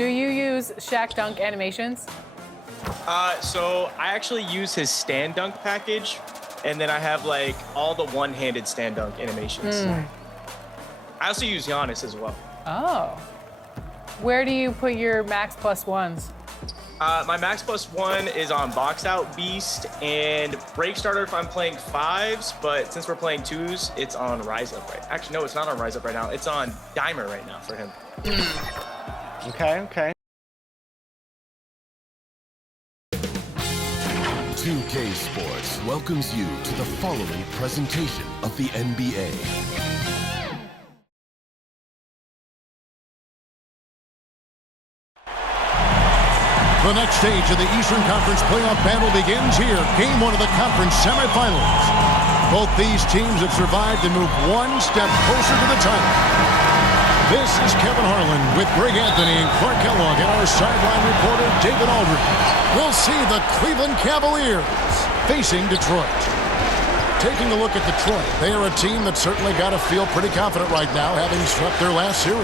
Do you use Shaq dunk animations? So I actually use his stand dunk package, and then I have like all the one-handed stand dunk animations. I also use Giannis as well. Oh. Where do you put your max plus ones? My max plus one is on Box Out Beast and Break Starter if I'm playing fives, but since we're playing twos, it's on Rise Up right. Actually, no, it's not on Rise Up right now. It's on Dimer right now for him. Okay. 2K Sports welcomes you to the following presentation of the NBA. The next stage of the Eastern Conference playoff battle begins here. Game one of the conference semifinals. Both these teams have survived and moved one step closer to the title. This is Kevin Harlan with Greg Anthony and Clark Kellogg and our sideline reporter David Aldridge. We'll see the Cleveland Cavaliers facing Detroit. Taking a look at Detroit, they are a team that certainly got to feel pretty confident right now, having swept their last series.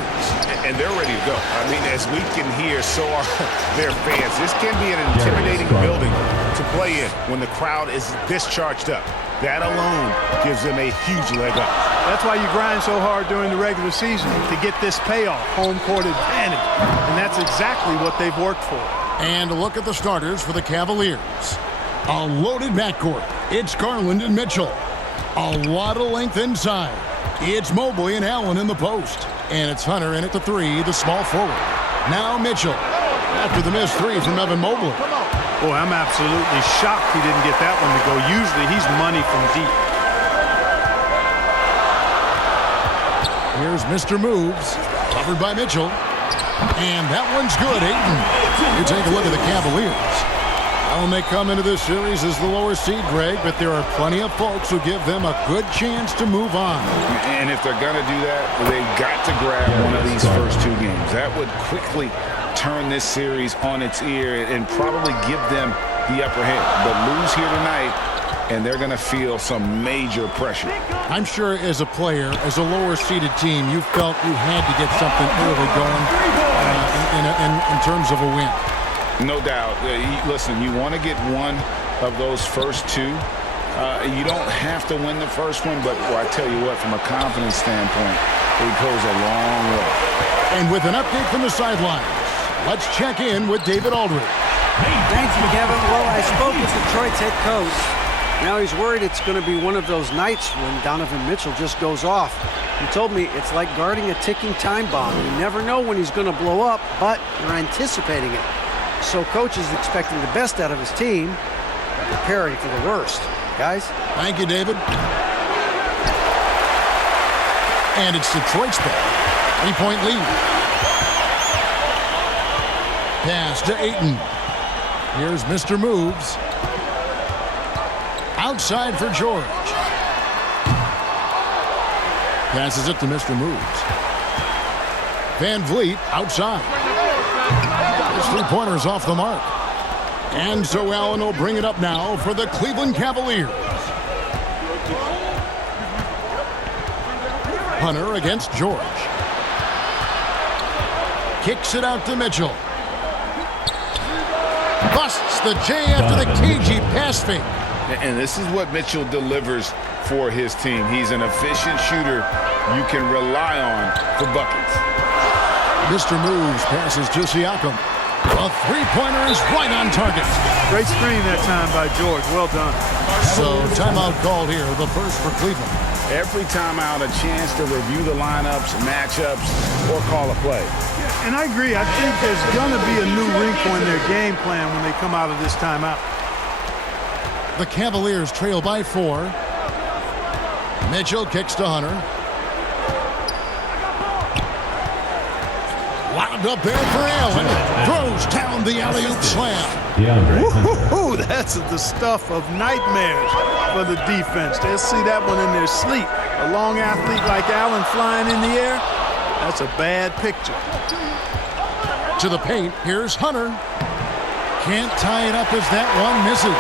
And they're ready to go. I mean, as we can hear, so are their fans. This can be an intimidating building to play in when the crowd is this charged up. That alone gives them a huge leg up. That's why you grind so hard during the regular season, to get this payoff, home court advantage. And that's exactly what they've worked for. And a look at the starters for the Cavaliers. A loaded backcourt. It's Garland and Mitchell. A lot of length inside. It's Mobley and Allen in the post. And it's Hunter in at the three, the small forward. Now Mitchell. After the missed three from Evan Mobley. Boy, I'm absolutely shocked he didn't get that one to go. Usually he's money from deep. Here's Mr. Moves. Covered by Mitchell. And that one's good, Ayton. You take a look at the Cavaliers. Well, they come into this series as the lower seed, Greg, but there are plenty of folks who give them a good chance to move on. And if they're going to do that, they've got to grab one of these first two games. That would quickly turn this series on its ear and probably give them the upper hand. But lose here tonight, and they're going to feel some major pressure. I'm sure as a player, as a lower-seeded team, you felt you had to get something early going in terms of a win. No doubt. Listen, you want to get one of those first two. You don't have to win the first one, but I tell you what, from a confidence standpoint, it goes a long way. And with an update from the sidelines, let's check in with David Aldridge. Thank you, Kevin. Well, I spoke with Detroit's head coach. Now he's worried it's going to be one of those nights when Donovan Mitchell just goes off. He told me it's like guarding a ticking time bomb. You never know when he's going to blow up, but you're anticipating it. So coach is expecting the best out of his team, preparing for the worst. Guys? Thank you, David. And it's Detroit's ball. 3-point lead. Pass to Ayton. Here's Mr. Moves. Outside for George. Passes it to Mr. Moves. Van Vliet outside. His three-pointer's off the mark. And so Allen will bring it up now for the Cleveland Cavaliers. Hunter against George. Kicks it out to Mitchell. Busts the J after the cagey pass fake. And this is what Mitchell delivers for his team. He's an efficient shooter you can rely on for buckets. Mr. Moves passes to Siakam. A three-pointer is right on target. Great screen that time by George. Well done. So timeout called here, the first for Cleveland. Every timeout, a chance to review the lineups, matchups, or call a play. And I agree. I think there's going to be a new wrinkle in their game plan when they come out of this timeout. The Cavaliers trail by 4. Mitchell kicks to Hunter. Lobbed up there for Allen. Throws down the alley-oop slam. Ooh, that's the stuff of nightmares for the defense. They'll see that one in their sleep. A long athlete like Allen flying in the air, that's a bad picture. To the paint, here's Hunter. Can't tie it up as that one misses.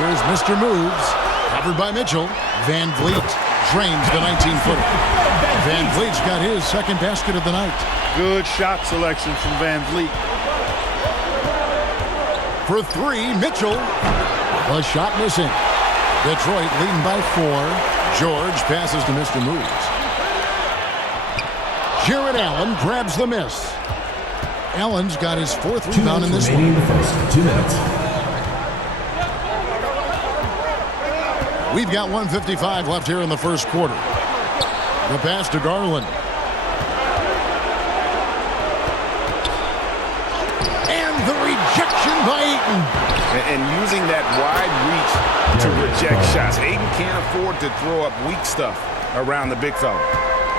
Here's Mr. Moves. Covered by Mitchell. Van Vliet drains the 19-footer. Van Vliet's got his second basket of the night. Good shot selection from Van Vliet. For three, Mitchell. The shot missing. Detroit leading by 4. George passes to Mr. Moves. Jared Allen grabs the miss. Allen's got his 4th rebound in this one. In the first 2 minutes. We've got 1:55 left here in the first quarter. The pass to Garland. And the rejection by Ayton. And using that wide reach to reject shots. Ayton can't afford to throw up weak stuff around the big fella.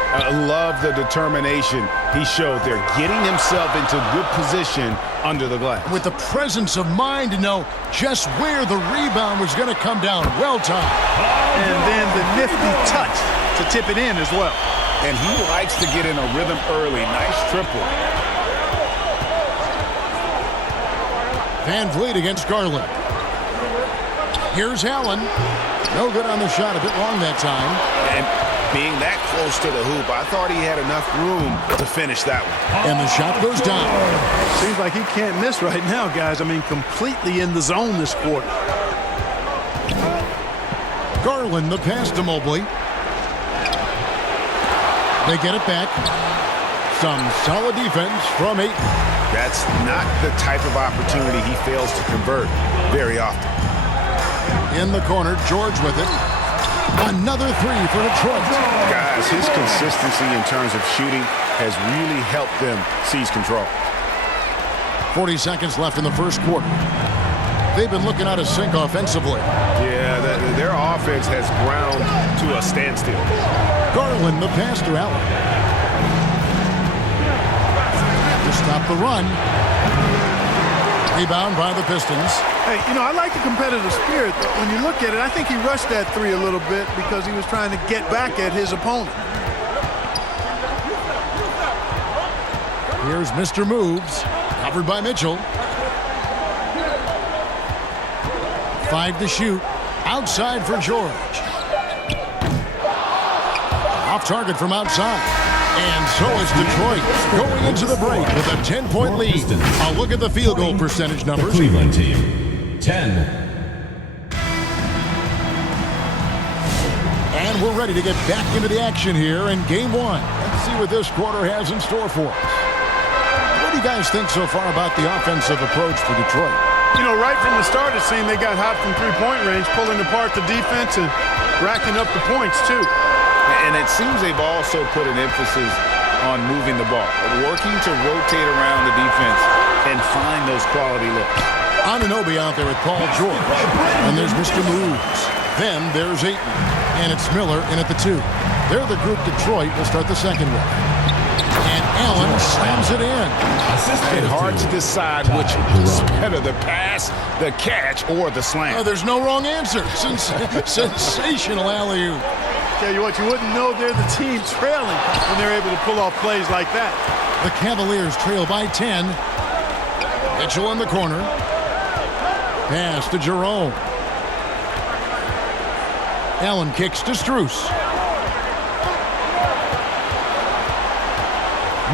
I love the determination he showed there, getting himself into good position under the glass. With the presence of mind to know just where the rebound was going to come down. Well timed. And then the nifty touch to tip it in as well. And he likes to get in a rhythm early. Nice triple. Van Vliet against Garland. Here's Allen. No good on the shot. A bit long that time. And being that close to the hoop, I thought he had enough room to finish that one. And the shot goes down. Seems like he can't miss right now, guys. I mean, completely in the zone this quarter. Garland, the pass to Mobley. They get it back. Some solid defense from Ayton. That's not the type of opportunity he fails to convert very often. In the corner, George with it. Another 3 for Detroit. Guys, his consistency in terms of shooting has really helped them seize control. 40 seconds left in the first quarter. They've been looking out of sync offensively. Yeah, their offense has ground to a standstill. Garland, the pass to Allen. To stop the run. Rebound by the Pistons. Hey, you know, I like the competitive spirit. When you look at it, I think he rushed that 3 a little bit because he was trying to get back at his opponent. Here's Mr. Moves. Covered by Mitchell. 5 to shoot. Outside for George. Off target from outside. And so is Detroit going into the break with a 10-point lead. I'll look at the field goal percentage numbers. The Cleveland team, 10. And we're ready to get back into the action here in game 1. Let's see what this quarter has in store for us. What do you guys think so far about the offensive approach for Detroit? You know, right from the start, it seemed they got hot from three-point range, pulling apart the defense and racking up the points, too. And it seems they've also put an emphasis on moving the ball, working to rotate around the defense and find those quality looks. Anunoby out there with Paul George. And there's Mr. Moves. Then there's Ayton. And it's Miller in at the 2. They're the group Detroit will start the second with. And Allen slams it in. It's hard to decide which is better, the pass, the catch, or the slam. Oh, there's no wrong answer. Sensational alley-oop. Tell you what, you wouldn't know they're the team trailing when they're able to pull off plays like that. The Cavaliers trail by 10. Mitchell in the corner. Pass to Jerome. Allen kicks to Strus.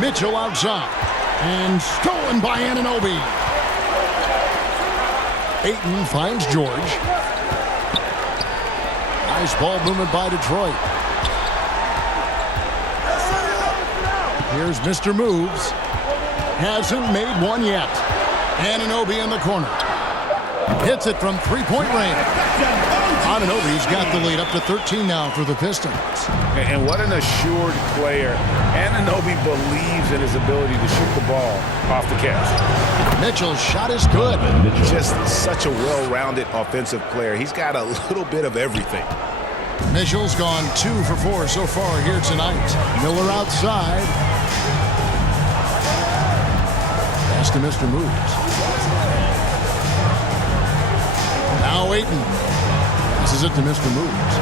Mitchell outside. And stolen by Anunoby. Ayton finds George. Nice ball movement by Detroit. Here's Mr. Moves. Hasn't made one yet. Anunoby in the corner. Hits it from three-point range. Anunoby's got the lead up to 13 now for the Pistons. And what an assured player. Anunoby believes in his ability to shoot the ball off the catch. Mitchell's shot is good. Just such a well-rounded offensive player. He's got a little bit of everything. Mitchell's gone 2 for 4 so far here tonight. Miller outside. Pass to Mr. Moves. Now Ayton. This is it to Mr. Moves.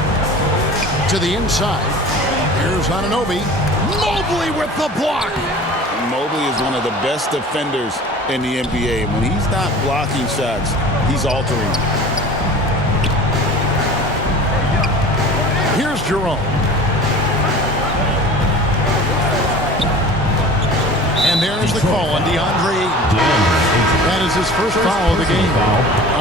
To the inside. Here's Anunoby. Mobley with the block. Mobley is one of the best defenders in the NBA. When he's not blocking shots, he's altering. Here's Jerome. the call on DeAndre. That is his first foul of the game.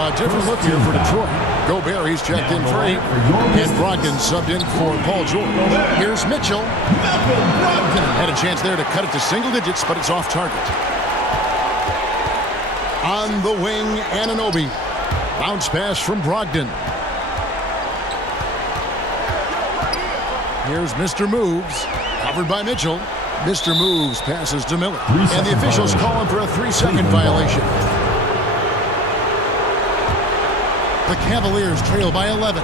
A different look here for Detroit. Gobert, he's checked in for 8. And Brogdon subbed in for Paul George. Here's Mitchell. Had a chance there to cut it to single digits, but it's off target. On the wing, Anunoby. Bounce pass from Brogdon. Here's Mr. Moves. Covered by Mitchell. Mr. Moves passes to Miller. And the officials call him for a 3-second violation. The Cavaliers trail by 11.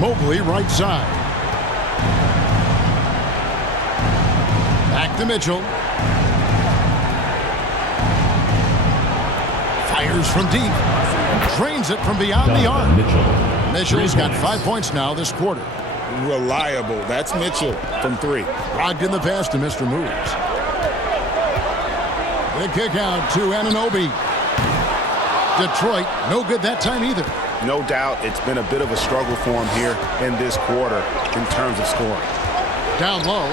Mobley right side. Back to Mitchell. Fires from deep. Drains it from beyond the arc. Mitchell's got 5 points now this quarter. Reliable. That's Mitchell from 3. Brogdon the pass to Mr. Moves. The kick out to Anunoby. Detroit, no good that time either. No doubt it's been a bit of a struggle for him here in this quarter in terms of scoring. Down low,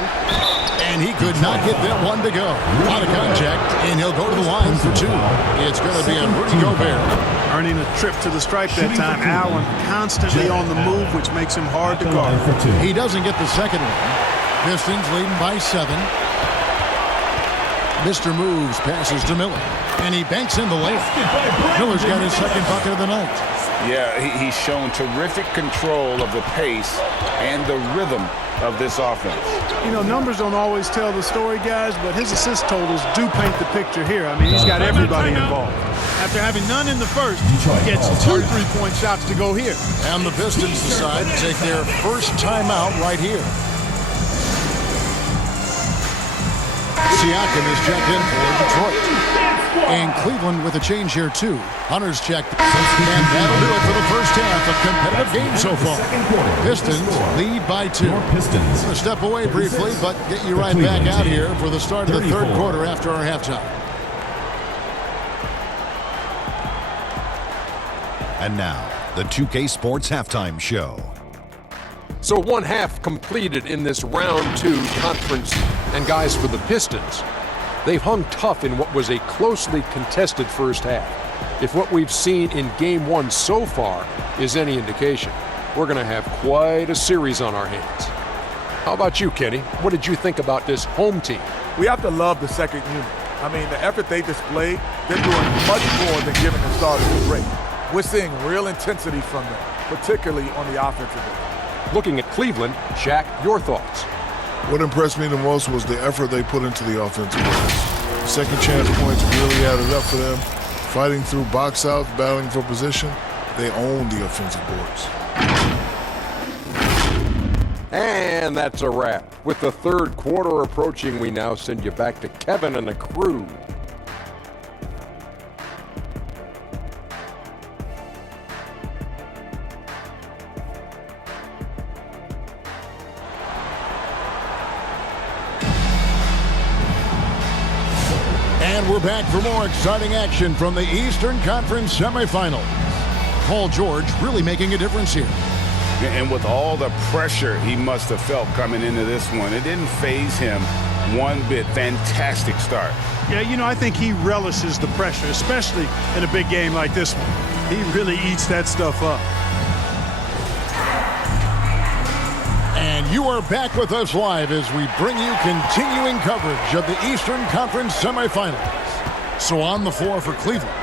and he could not get that one to go. Out of contact, and he'll go to the line for 2. It's going to be a Rudy Gobert. Earning a trip to the stripe that time. Allen constantly on the move, which makes him hard to guard. He doesn't get the second one. Pistons leading by 7. Mr. Moves passes to Miller, and he banks in the layup. Miller's got his second bucket of the night. Yeah, he's shown terrific control of the pace and the rhythm of this offense. You know, numbers don't always tell the story, guys, but his assist totals do paint the picture here. I mean, he's got everybody involved. After having none in the first, he gets 2 3-point shots to go here. And the Pistons decide to take their first timeout right here. Siakam is checked in for Detroit. And Cleveland with a change here, too. Hunter's checked. And that'll do it for the first half. A competitive game so far. Pistons lead by 2. A step away briefly, but get you right back out here for the start of the third quarter after our halftime. And now, the 2K Sports Halftime Show. So 1 half completed in this round 2 conference. And guys, for the Pistons, they've hung tough in what was a closely contested first half. If what we've seen in Game 1 so far is any indication, we're going to have quite a series on our hands. How about you, Kenny? What did you think about this home team? We have to love the second unit. I mean, the effort they displayed, they're doing much more than giving the starters a break. We're seeing real intensity from them, particularly on the offensive end. Looking at Cleveland, Shaq, your thoughts? What impressed me the most was the effort they put into the offensive boards. Second chance points really added up for them. Fighting through box outs, battling for position, they own the offensive boards. And that's a wrap. With the third quarter approaching, we now send you back to Kevin and the crew. And we're back for more exciting action from the Eastern Conference semifinals. Paul George really making a difference here. And with all the pressure he must have felt coming into this one, it didn't faze him one bit. Fantastic start. Yeah, you know, I think he relishes the pressure, especially in a big game like this one. He really eats that stuff up. And you are back with us live as we bring you continuing coverage of the Eastern Conference semifinals. So on the floor for Cleveland,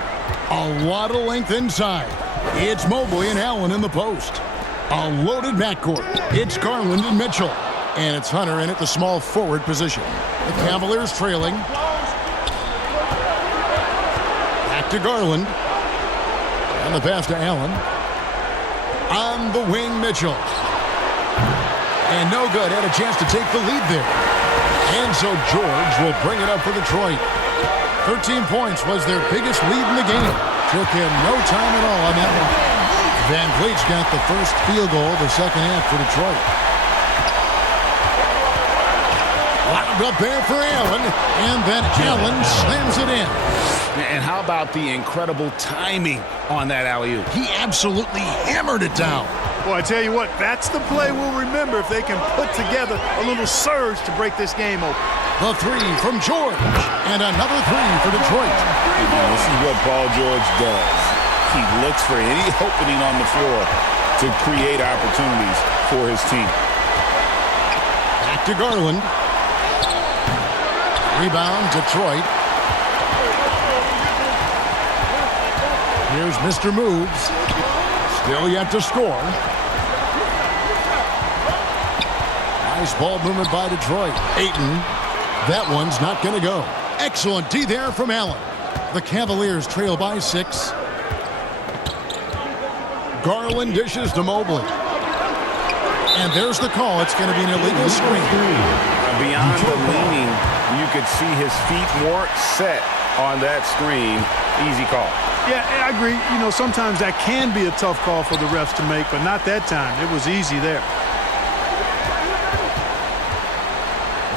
a lot of length inside. It's Mobley and Allen in the post. A loaded backcourt. It's Garland and Mitchell. And it's Hunter in at the small forward position. The Cavaliers trailing. Back to Garland. And the pass to Allen. On the wing, Mitchell. And no good. Had a chance to take the lead there. And so George will bring it up for Detroit. 13 points was their biggest lead in the game. Took him no time at all on that one. Van Vliet's got the first field goal of the second half for Detroit. Lobbed up there for Allen. And then Allen slams it in. And how about the incredible timing on that alley-oop? He absolutely hammered it down. Well, I tell you what, that's the play we'll remember if they can put together a little surge to break this game open. The three from George, and another three for Detroit. This is what Paul George does. He looks for any opening on the floor to create opportunities for his team. Back to Garland. Rebound, Detroit. Here's Mr. Moves. Still yet to score. Nice ball movement by Detroit. Ayton. That one's not going to go. Excellent D there from Allen. The Cavaliers trail by 6. Garland dishes to Mobley. And there's the call. It's going to be an illegal screen. Beyond the leaning, you could see his feet weren't set on that screen. Easy call. Yeah, I agree. You know, sometimes that can be a tough call for the refs to make, but not that time. It was easy there.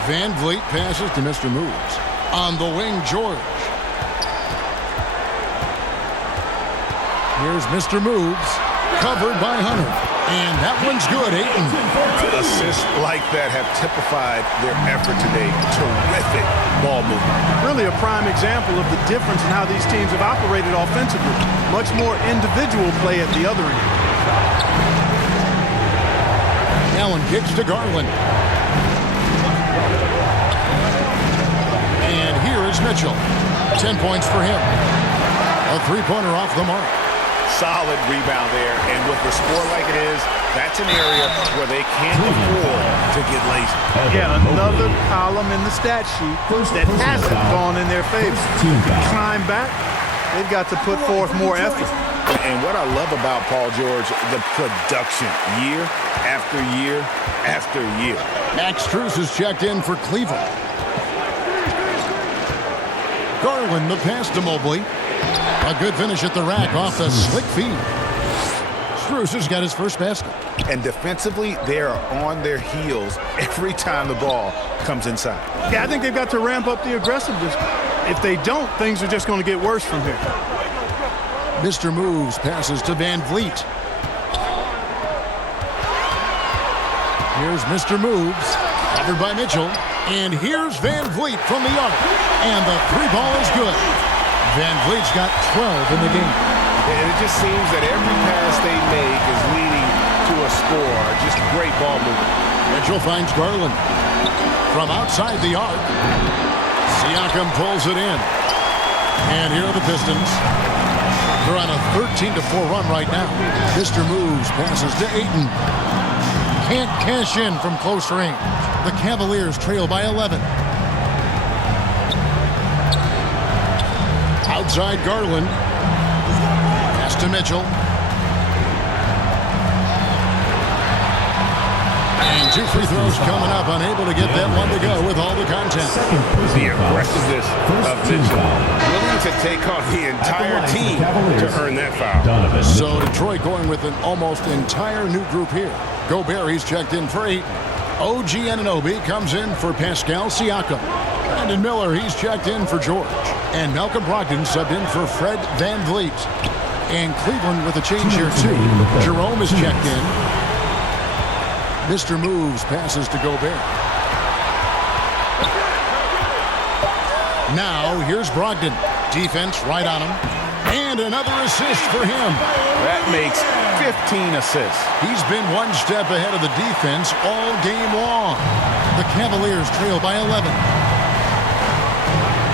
Van Vliet passes to Mr. Moves. On the wing, George. Here's Mr. Moves. Covered by Hunter. And that one's good, Ayton. Assists like that have typified their effort today. Terrific ball movement. Really a prime example of the difference in how these teams have operated offensively. Much more individual play at the other end. Allen kicks to Garland. And here is Mitchell. 10 points for him. A three-pointer off the mark. Solid rebound there, and with the score like it is, that's an area where they can't afford to get lazy. Yeah, another column in the stat sheet that hasn't gone in their favor. Climb back, they've got to put forth more effort. And what I love about Paul George, the production, year after year after year. Max Strus is checked in for Cleveland. Garland, the pass to Mobley. A good finish at the rack off the slick feed. Strus has got his first basket. And defensively, they are on their heels every time the ball comes inside. Yeah, I think they've got to ramp up the aggressiveness. If they don't, things are just going to get worse from here. Mr. Moves passes to Van Vliet. Here's Mr. Moves, covered by Mitchell. And here's Van Vliet from the arc. And the three ball is good. Van Vliet's got 12 in the game. And it just seems that every pass they make is leading to a score. Just great ball movement. Mitchell finds Garland. From outside the arc, Siakam pulls it in. And here are the Pistons. They're on a 13-4 run right now. Mr. Moves passes to Ayton. Can't cash in from close range. The Cavaliers trail by 11. Outside Garland. Pass to Mitchell. And two free throws coming up. Unable to get that one to go with all the contact. The aggressiveness of Mitchell. Willing to take on the entire team to earn that foul. So Detroit going with an almost entire new group here. Gobert, he's checked in for 8. OG Anunoby comes in for Pascal Siakam. Brandon Miller, he's checked in for George. And Malcolm Brogdon subbed in for Fred Van Vliet. And Cleveland with a change here too. Jerome is checked in. Mr. Moves passes to Gobert. Now here's Brogdon. Defense right on him. And another assist for him. That makes 15 assists. He's been one step ahead of the defense all game long. The Cavaliers trail by 11.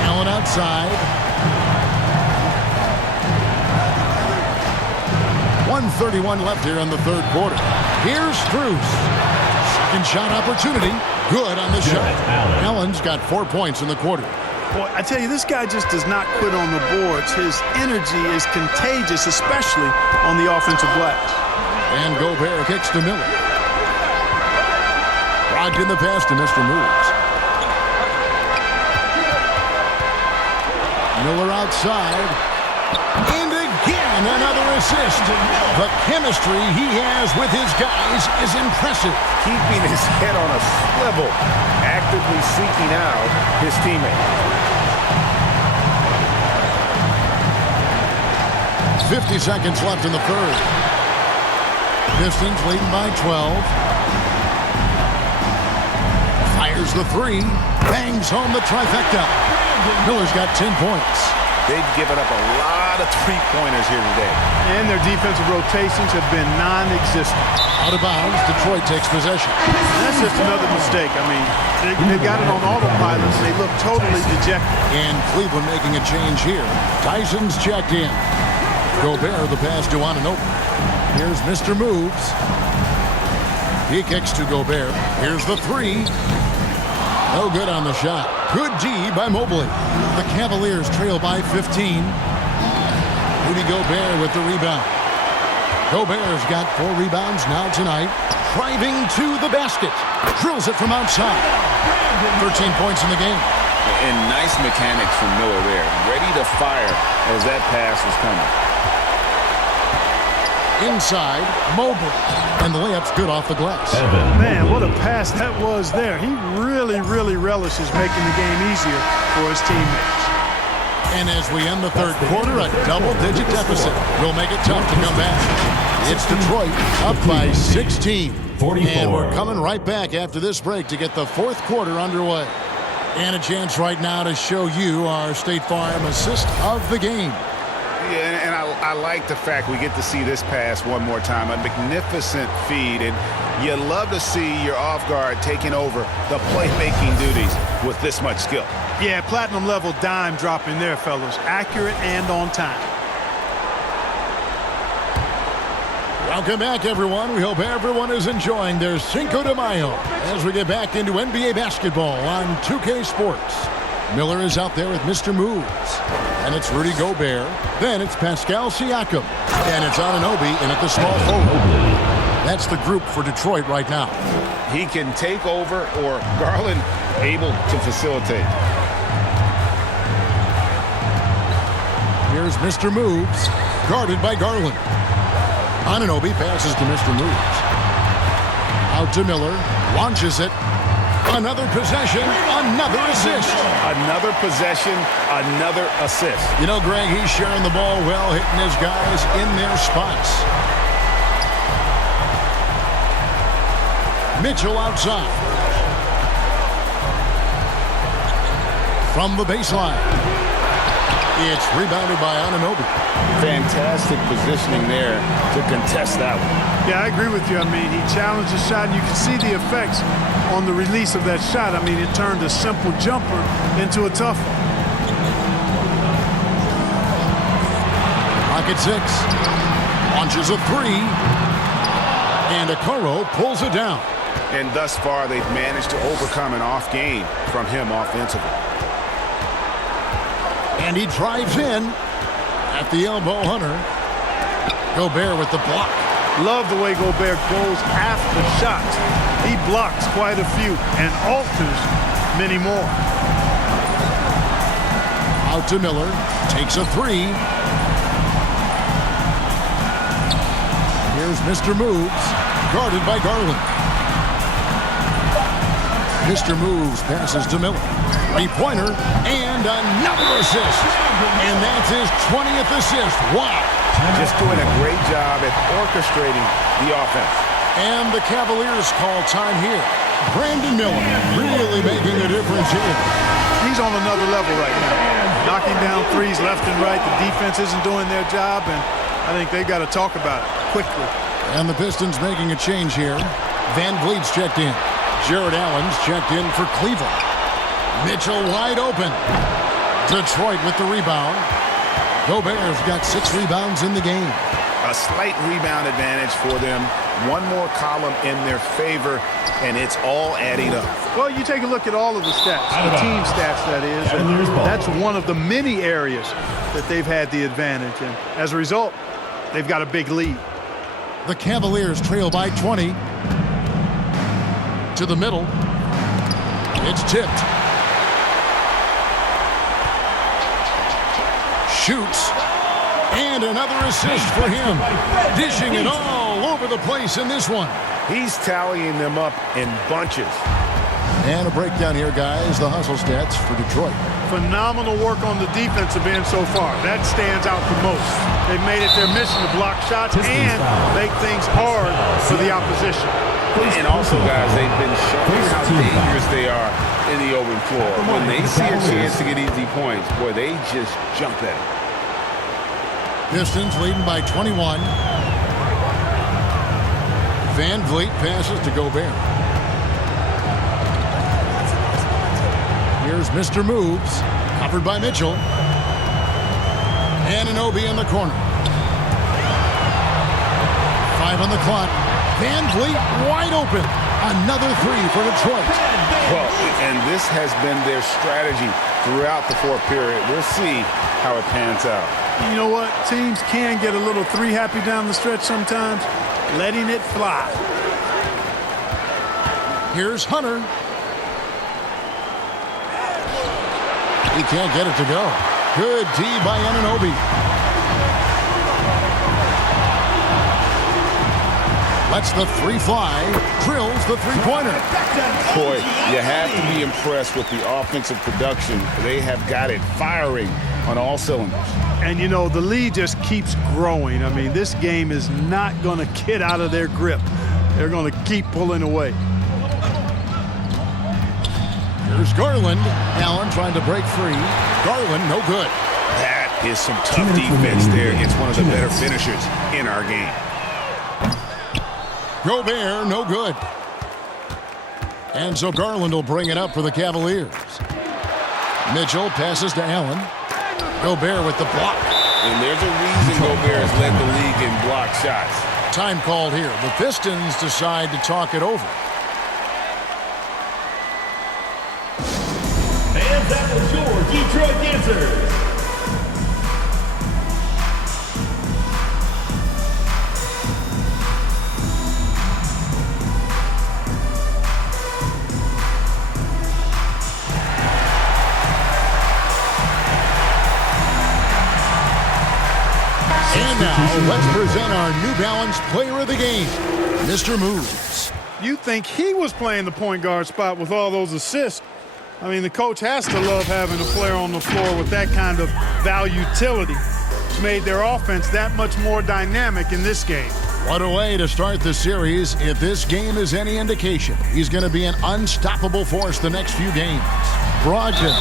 Allen outside. 1:31 left here in the third quarter. Here's Strus. Second shot opportunity. Good on the shot. Allen's got 4 points in the quarter. Boy, I tell you, this guy just does not quit on the boards. His energy is contagious, especially on the offensive glass. And Gobert kicks to Miller. Brogdon the pass to Mr. Moves. Miller outside. And again, another assist. The chemistry he has with his guys is impressive. Keeping his head on a swivel, actively seeking out his teammate. 50 seconds left in the third. Pistons leading by 12. Fires the three. Bangs home the trifecta. Miller's got 10 points. They've given up a lot of three-pointers here today. And their defensive rotations have been non-existent. Out of bounds, Detroit takes possession. That's just another mistake. I mean, they got it on autopilot, and they look totally dejected. And Cleveland making a change here. Tyson's checked in. Gobert the pass to Anunoby. Here's Mr. Moves. He kicks to Gobert. Here's the three. No good on the shot. Good D by Mobley. The Cavaliers trail by 15. Rudy Gobert with the rebound. Gobert's got 4 rebounds now tonight. Driving to the basket. Drills it from outside. 13 points in the game. And nice mechanics from Miller there. Ready to fire as that pass is coming. Inside, Mobley. And the layup's good off the glass. Man, what a pass that was there. He really relishes making the game easier for his teammates. And as we end the third quarter, a double-digit deficit will make it tough to come back. It's Detroit up by 16. 44. And we're coming right back after this break to get the fourth quarter underway. And a chance right now to show you our State Farm assist of the game. Yeah, and I like the fact we get to see this pass one more time. A magnificent feed, and you love to see your off guard taking over the playmaking duties with this much skill. Yeah, platinum level dime dropping there, fellas. Accurate and on time. Welcome back, everyone. We hope everyone is enjoying their Cinco de Mayo as we get back into NBA basketball on 2K Sports. Miller is out there with Mr. Moves. And it's Rudy Gobert. Then it's Pascal Siakam. And it's Anunoby in at the small forward. That's the group for Detroit right now. He can take over, or Garland able to facilitate. Here's Mr. Moves, guarded by Garland. Anunoby passes to Mr. Moves. Out to Miller, launches it. Another possession, another assist. Another possession, another assist. You know, Greg, he's sharing the ball well, hitting his guys in their spots. Mitchell outside. From the baseline. It's rebounded by Anunoby. Fantastic positioning there to contest that one. Yeah, I agree with you. I mean, he challenged the shot, and you can see the effects on the release of that shot. I mean, it turned a simple jumper into a tough one. Pocket 6. Launches a three. And Okoro pulls it down. And thus far, they've managed to overcome an off game from him offensively. And he drives in at the elbow, Hunter. Gobert with the block. Love the way Gobert goes after shots. He blocks quite a few and alters many more. Out to Miller. Takes a three. Here's Mr. Moves. Guarded by Garland. Mr. Moves passes to Miller. Three-pointer and another assist. And that's his 20th assist. Wow. Just doing a great job at orchestrating the offense. And the Cavaliers call time here. Brandon Miller really making a difference here. He's on another level right now. Knocking down threes left and right. The defense isn't doing their job, and I think they've got to talk about it quickly. And the Pistons making a change here. Van Vliet's checked in. Jared Allen's checked in for Cleveland. Mitchell wide open. Detroit with the rebound. Gobert's got 6 rebounds in the game. A slight rebound advantage for them. One more column in their favor, and it's all adding up. Well, you take a look at all of the stats, the team stats, that is, and that's one of the many areas that they've had the advantage. And as a result, they've got a big lead. The Cavaliers trail by 20. To the middle. It's tipped. Shoots. And another assist for him. Dishing it all over the place in this one. He's tallying them up in bunches. And a breakdown here, guys. The hustle stats for Detroit. Phenomenal work on the defensive end so far. That stands out the most. They've made it their mission to block shots and make things hard for the opposition. And also, guys, they've been showing how dangerous they are in the open floor. When they see a chance to get easy points, boy, they just jump at it. Pistons leading by 21. Van Vliet passes to Gobert. Here's Mr. Moves, covered by Mitchell. Anunoby in the corner. 5 on the clock. Van Vliet wide open. Another 3 for Detroit. Well, and this has been their strategy throughout the fourth period. We'll see how it pans out. You know what? Teams can get a little 3 happy down the stretch sometimes. Letting it fly. Here's Hunter. He can't get it to go. Good D by Anunoby. Lets the 3 fly. Drills the 3-pointer. Boy, you have to be impressed with the offensive production. They have got it firing on all cylinders. And, you know, the lead just keeps growing. I mean, this game is not going to get out of their grip. They're going to keep pulling away. Here's Garland. Allen trying to break free. Garland, no good. That is some tough defense there against one of the better finishers in our game. Gobert, no good. And so Garland will bring it up for the Cavaliers. Mitchell passes to Allen. Gobert with the block. And there's a reason Gobert has led the league in block shots. Time called here. The Pistons decide to talk it over. And that was your Detroit Dancers. And now, let's present our New Balance Player of the Game, Mr. Moves. You think he was playing the point guard spot with all those assists? I mean, the coach has to love having a player on the floor with that kind of valutility. It's made their offense that much more dynamic in this game. What a way to start the series. If this game is any indication, he's going to be an unstoppable force the next few games. Brogdon.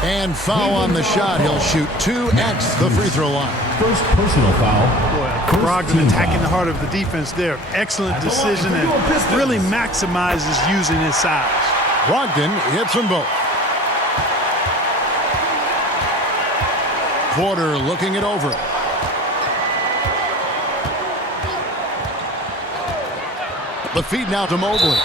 And foul on the shot. He'll shoot 2x the free throw line. First personal foul. Boy, Brogdon attacking the heart of the defense there. Excellent decision and really maximizes using his size. Brogdon hits them both. Porter looking it over. The feed now to Mobley.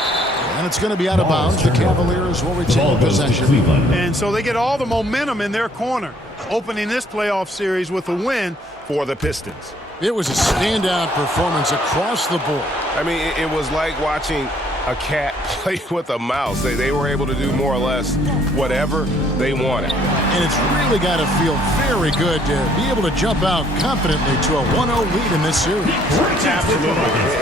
And it's going to be out of bounds. The Cavaliers will retain possession. And so they get all the momentum in their corner, opening this playoff series with a win for the Pistons. It was a standout performance across the board. I mean, it was like watching a cat play with a mouse. They were able to do more or less whatever they wanted. And it's really got to feel very good to be able to jump out confidently to a 1-0 lead in this series. Absolutely.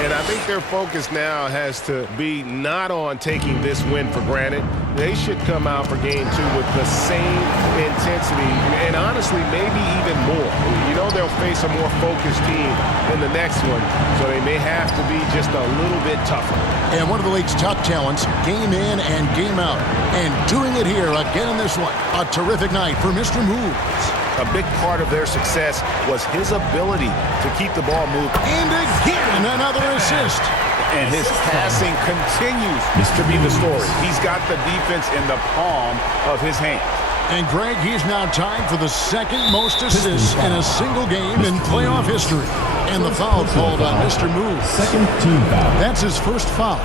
And I think their focus now has to be not on taking this win for granted. They should come out for game 2 with the same intensity and honestly maybe even more. You know they'll face a more focused team in the next one, so they may have to be just a little bit tougher. And one of the league's top talents, game in and game out. And doing it here again in this one. A terrific night for Mr. Moves. A big part of their success was his ability to keep the ball moving. And again, another assist. And his passing continues to be the story. He's got the defense in the palm of his hand. And Greg, he's now tied for the second most assists in a single game in playoff history. And the foul called on Mr. Moves. Second team foul. That's his first foul.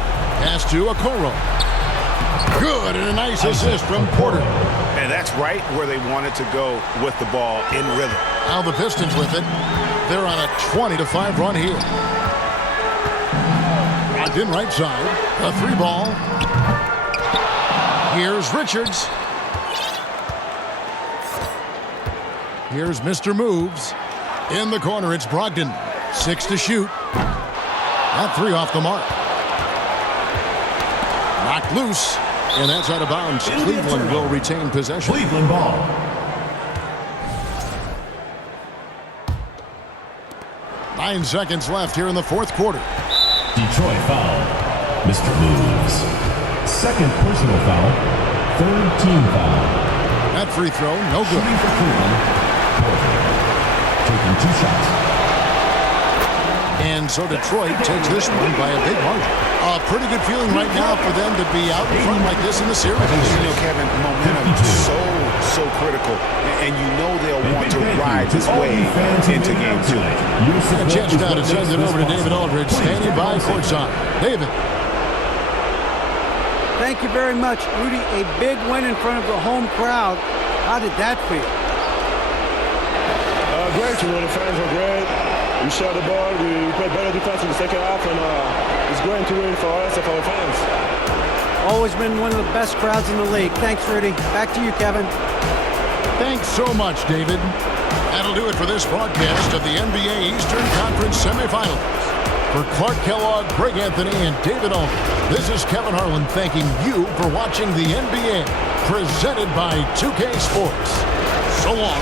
Pass to Okoro. Good, and a nice assist from Porter. And that's right where they wanted to go with the ball in rhythm. Now the Pistons with it. They're on a 20-5 run here. Brogdon right side. A 3-ball. Here's Richards. Here's Mr. Moves. In the corner, it's Brogdon. 6 to shoot. That 3 off the mark. Knocked loose. And that's out of bounds. Cleveland will retain possession. Cleveland ball. Nine seconds left here in the fourth quarter. Detroit foul. Mr. Moves. Second personal foul. Third team foul. That free throw, no good. Shooting for Cleveland. Porter. Taking 2 shots. And so Detroit takes this one by a big margin. A pretty good feeling right now for them to be out in front like this in the series. You know, Kevin, momentum is so critical. And you know they'll want to ride this wave into game 2. A chance now to send it over to David Aldridge, standing by courtside. David. Thank you very much, Rudy. A big win in front of the home crowd. How did that feel? Great. The fans were great. We shot the ball. We played better defense in the second half, and it's great to win for us and for our fans. Always been one of the best crowds in the league. Thanks, Rudy. Back to you, Kevin. Thanks so much, David. That'll do it for this broadcast of the NBA Eastern Conference semifinals. For Clark Kellogg, Greg Anthony, and David Aldridge, this is Kevin Harlan thanking you for watching the NBA, presented by 2K Sports. So long.